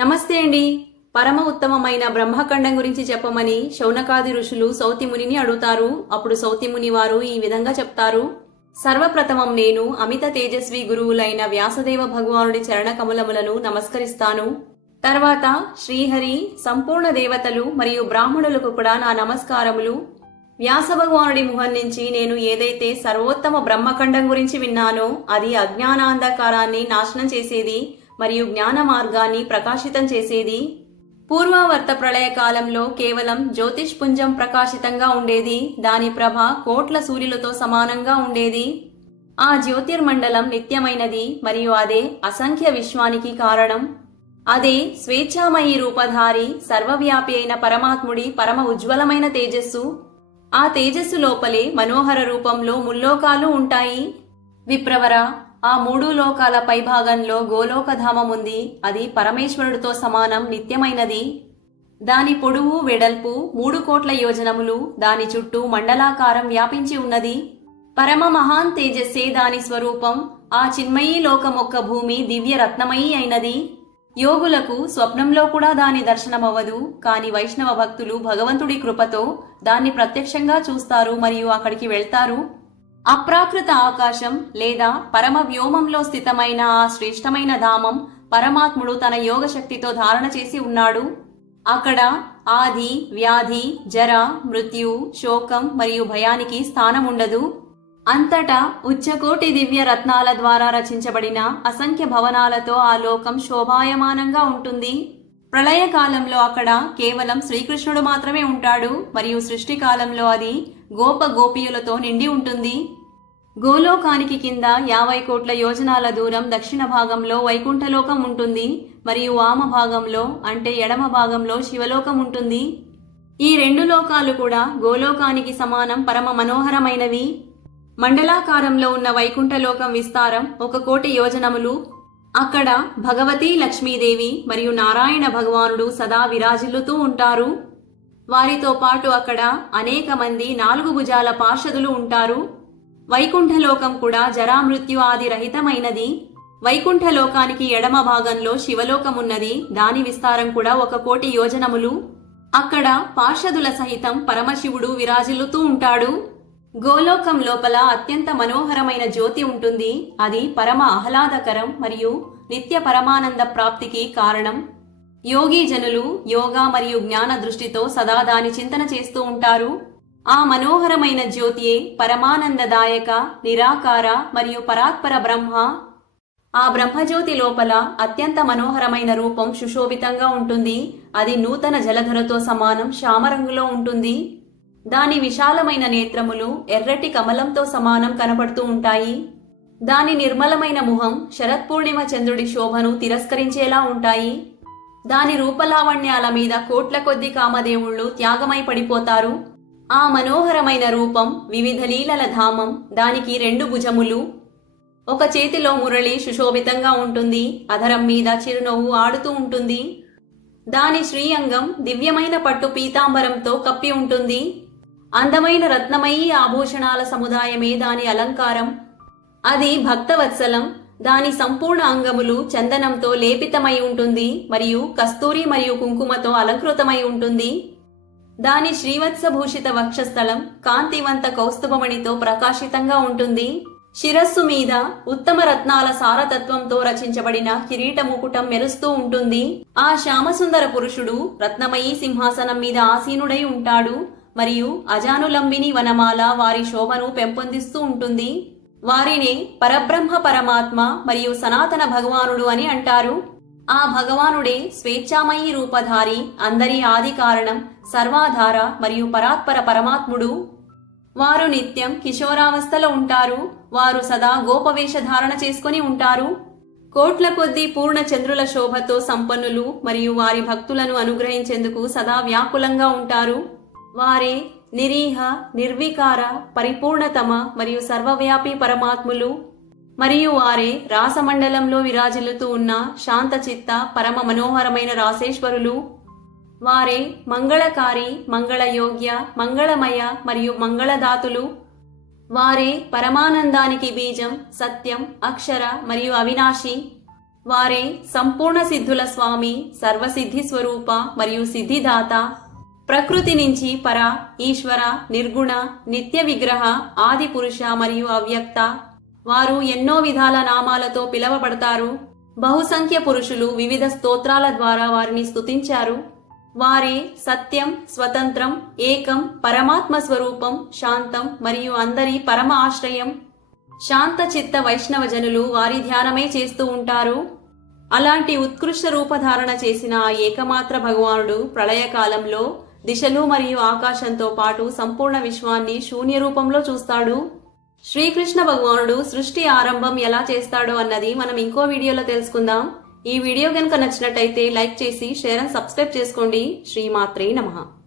నమస్తే అండి. పరమ ఉత్తమమైన బ్రహ్మఖండం గురించి చెప్పమని శౌనకాది ఋషులు సౌతి మునిని అడుగుతారు. అప్పుడు సౌతి ముని వారు ఈ విధంగా చెప్తారు. సర్వప్రథమం నేను అమిత తేజస్వి గురువులైన వ్యాసదేవ భగవానుడి చరణ కమలములను నమస్కరిస్తాను. తర్వాత శ్రీహరి, సంపూర్ణ దేవతలు మరియు బ్రాహ్మణులకు కూడా నా నమస్కారములు. వ్యాస భగవానుడి ముఖం నుంచి నేను ఏదైతే సర్వోత్తమ బ్రహ్మఖండం గురించి విన్నానో అది అజ్ఞానాంధకారాన్ని నాశనం చేసేది మరియు జ్ఞాన మార్గాన్ని ప్రకాశితం చేసేది. పూర్వావర్త ప్రళయ కాలంలో కేవలం జ్యోతిష్పుంజం ప్రకాశితంగా ఉండేది. దాని ప్రభ కోట్ల సూర్యులతో సమానంగా ఉండేది. ఆ జ్యోతిర్మండలం నిత్యమైనది మరియు అదే అసంఖ్య విశ్వానికి కారణం. అదే స్వేచ్ఛామయీ రూపధారి సర్వవ్యాపి అయిన పరమాత్ముడి పరమ ఉజ్వలమైన తేజస్సు. ఆ తేజస్సు లోపలే మనోహర రూపంలో ముల్లోకాలు ఉంటాయి. విప్రవర, ఆ మూడు లోకాల పైభాగంలో గోలోకధామముంది. అది పరమేశ్వరుడితో సమానం, నిత్యమైనది. దాని పొడవు వెడల్పు 3 కోట్ల యోజనములు. దాని చుట్టూ మండలాకారం వ్యాపించి ఉన్నది. పరమ మహాన్ తేజస్సే దాని స్వరూపం. ఆ చిన్మయీ లోకమొక్క భూమి దివ్య రత్నమయీ అయినది. యోగులకు స్వప్నంలో కూడా దాని దర్శనమవ్వదు. కాని వైష్ణవ భక్తులు భగవంతుడి కృపతో దాన్ని ప్రత్యక్షంగా చూస్తారు మరియు అక్కడికి వెళ్తారు. అప్రాకృత ఆకాశం లేదా పరమ వ్యోమంలో స్థితమైన ఆ శ్రేష్టమైన ధామం పరమాత్ముడు తన యోగ శక్తితో ధారణ చేసి ఉన్నాడు. అక్కడ ఆది, వ్యాధి, జర, మృత్యు, శోకం మరియు భయానికి స్థానం ఉండదు. అంతటా ఉచ్చకోటి దివ్య రత్నాల ద్వారా రచించబడిన అసంఖ్య భవనాలతో ఆ లోకం శోభాయమానంగా ఉంటుంది. ప్రళయకాలంలో అక్కడ కేవలం శ్రీకృష్ణుడు మాత్రమే ఉంటాడు మరియు సృష్టి కాలంలో అది గోప గోపియులతో నిండి ఉంటుంది. గోలోకానికి కింద 50 కోట్ల యోజనాల దూరం దక్షిణ భాగంలో వైకుంఠలోకం ఉంటుంది మరియు వామ భాగంలో అంటే ఎడమ భాగంలో శివలోకం ఉంటుంది. ఈ 2 లోకాలు కూడా గోలోకానికి సమానం, పరమ మనోహరమైనవి. మండలాకారంలో ఉన్న వైకుంఠలోకం విస్తారం 1 కోటి యోజనములు. అక్కడ భగవతీ లక్ష్మీదేవి మరియు నారాయణ భగవానుడు సదా విరాజిల్లుతూ ఉంటారు. వారితో పాటు అక్కడ అనేక మంది 4 భుజాల పార్షదులు ఉంటారు. వైకుంఠలోకం కూడా జరామృత్యు ఆది రహితమైనది. వైకుంఠలోకానికి ఎడమ భాగంలో శివలోకమున్నది. దాని విస్తారం కూడా 1 కోటి యోజనములు. అక్కడ పార్షదుల సహితం పరమశివుడు విరాజిల్లుతూ ఉంటాడు. గోలోకం లోపల అత్యంత మనోహరమైన జ్యోతి ఉంటుంది. అది పరమ ఆహ్లాదకరం మరియు నిత్య పరమానంద ప్రాప్తికి కారణం. యోగీ జనులు యోగా మరియు జ్ఞాన దృష్టితో సదా దాని చింతన చేస్తూ ఉంటారు. ఆ మనోహరమైన జ్యోతియే పరమానందదాయక, నిరాకార మరియు పరాత్పర బ్రహ్మ. ఆ బ్రహ్మజ్యోతి లోపల అత్యంత మనోహరమైన రూపం సుశోభితంగా ఉంటుంది. అది నూతన జలధరతో సమానం, శ్యామరంగులో ఉంటుంది. దాని విశాలమైన నేత్రములు ఎర్రటి కమలంతో సమానం కనపడుతూ ఉంటాయి. దాని నిర్మలమైన ముఖం శరత్పూర్ణిమ చంద్రుడి శోభను తిరస్కరించేలా ఉంటాయి. దాని రూపలావణ్యాల మీద కోట్ల కొద్ది కామదేవుళ్ళు త్యాగమై పడిపోతారు. ఆ మనోహరమైన రూపం వివిధ లీలల ధామం. దానికి 2 భుజములు. ఒక చేతిలో మురళి సుశోభితంగా ఉంటుంది. అధరం మీద చిరునవ్వు ఆడుతూ ఉంటుంది. దాని శ్రీయంగం దివ్యమైన పట్టు పీతాంబరంతో కప్పి ఉంటుంది. అందమైన రత్నమయీ ఆభూషణాల సముదాయమే దాని అలంకారం. అది భక్తవత్సలం. దాని సంపూర్ణ అంగములు చందనంతో లేపితమై ఉంటుంది మరియు కస్తూరి మరియు కుంకుమతో అలంకృతమై ఉంటుంది. దాని శ్రీవత్సభూషిత వక్షస్థలం కాంతివంత కౌస్తుభమణితో ప్రకాశితంగా ఉంటుంది. శిరస్సు మీద ఉత్తమ రత్నాల సారతత్వంతో రచించబడిన కిరీట ముకుటం మెరుస్తూ ఉంటుంది. ఆ శ్యామసుందర పురుషుడు రత్నమయీ సింహాసనం మీద ఆసీనుడై ఉంటాడు మరియు అజానులంబిని వనమాల వారి శోభను పెంపొందిస్తూ ఉంటుంది. వారిని పరబ్రహ్మ పరమాత్మ మరియు సనాతన భగవానుడు అని అంటారు. ఆ భగవానుడే స్వేచ్ఛామయీ రూపధారి, అందరి ఆది కారణం, సర్వాధార మరియు పరాత్పర పరమాత్ముడు. వారు నిత్యం కిశోరావస్థలో ఉంటారు. వారు సదా గోపవేష ధారణ చేసుకుని ఉంటారు. కోట్ల కొద్దీ పూర్ణ చంద్రుల శోభతో సంపన్నులు మరియు వారి భక్తులను అనుగ్రహించేందుకు సదా వ్యాకులంగా ఉంటారు. వారే నిరీహ, నిర్వికార, పరిపూర్ణతమ మరియు సర్వవ్యాపి పరమాత్ములు. మరియు వారే రాసమండలంలో విరాజిల్లుతూ ఉన్న శాంతచిత్త పరమ మనోహరమైన రాసేశ్వరులు. వారే మంగళకారి, మంగళయోగ్య, మంగళమయ మరియు మంగళదాతులు. వారే పరమానందానికి బీజం, సత్యం, అక్షర మరియు అవినాశి. వారే సంపూర్ణ సిద్ధుల స్వామి, సర్వసిద్ధి స్వరూప మరియు సిద్ధిదాత. ప్రకృతి నుంచి పర, ఈశ్వర, నిర్గుణ, నిత్య విగ్రహ, ఆది పురుష మరియు అవ్యక్త. వారు ఎన్నో విధాల నామాలతో పిలవబడతారు. బహుసంఖ్య పురుషులు వివిధ స్తోత్రాల ద్వారా వారిని స్తుతించారు. వారే సత్యం, స్వతంత్రం, ఏకం, పరమాత్మ స్వరూపం, శాంతం మరియు అందరి పరమ ఆశ్రయం. శాంత చిత్త వైష్ణవ జనులు వారి ధ్యానమే చేస్తూ ఉంటారు. అలాంటి ఉత్కృష్ట రూపధారణ చేసిన ఆ ఏకమాత్ర భగవానుడు ప్రళయకాలంలో దిశలు మరియు ఆకాశంతో పాటు సంపూర్ణ విశ్వాన్ని శూన్య రూపంలో చూస్తాడు. శ్రీకృష్ణ భగవానుడు సృష్టి ఆరంభం ఎలా చేస్తాడో అన్నది మనం ఇంకో వీడియోలో తెలుసుకుందాం. ఈ వీడియో కనుక నచ్చినట్టయితే లైక్ చేసి షేర్ అండ్ సబ్స్క్రైబ్ చేసుకోండి. శ్రీమాత్రే నమః.